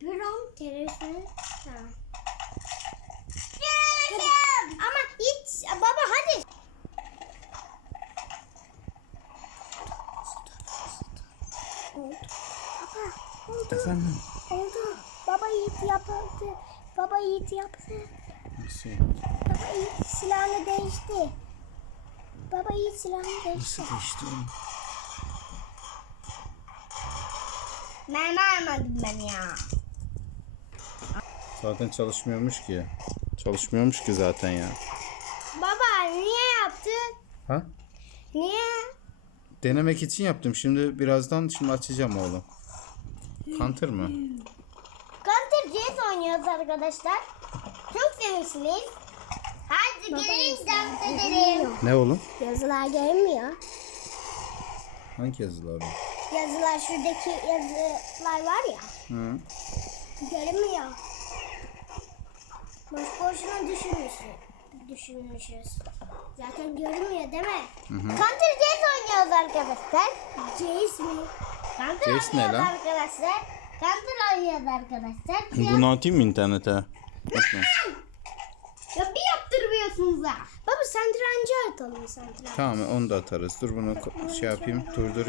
Bürom telefonu. Tamam. Ama hiç baba hadi. Oldu. Baba oldu. Efendim? Oldu. Baba yiğit yaptı. Baba yiğit yaptı. Nasıl? Baba yiğit silahını değişti. Baba yiğit silahını değişti. Nasıl geçti oğlum? Mermi almadım ben ya. Zaten çalışmıyormuş ki. Çalışmıyormuş ki zaten ya. Baba niye yaptı? Ha? Niye? Denemek için yaptım. Şimdi birazdan şimdi açacağım oğlum. Kantır mı? Counter CS oynuyoruz arkadaşlar. Çok sevinçliyiz. Hadi gelin dans edelim. Ne oğlum? Yazılar gelmiyor. Hangi yazılar bu? Yazılar şuradaki yazılar var ya. Hı. Görünmüyor. Boş boşuna düşünmüşsün. Düşünmüşüz. Zaten görünmüyor değil mi? Counter CS oynuyoruz arkadaşlar. CS mi? Counter CS ne lan? arkadaşlar. Counter oynuyoruz arkadaşlar. Bunu atayım mı internete? Atma. Ya bir yaptırmıyorsunuz ha. Baba sentrancı atalım sentrancı. Tamam onu da atarız. Dur bunu şey yapayım durdurayım.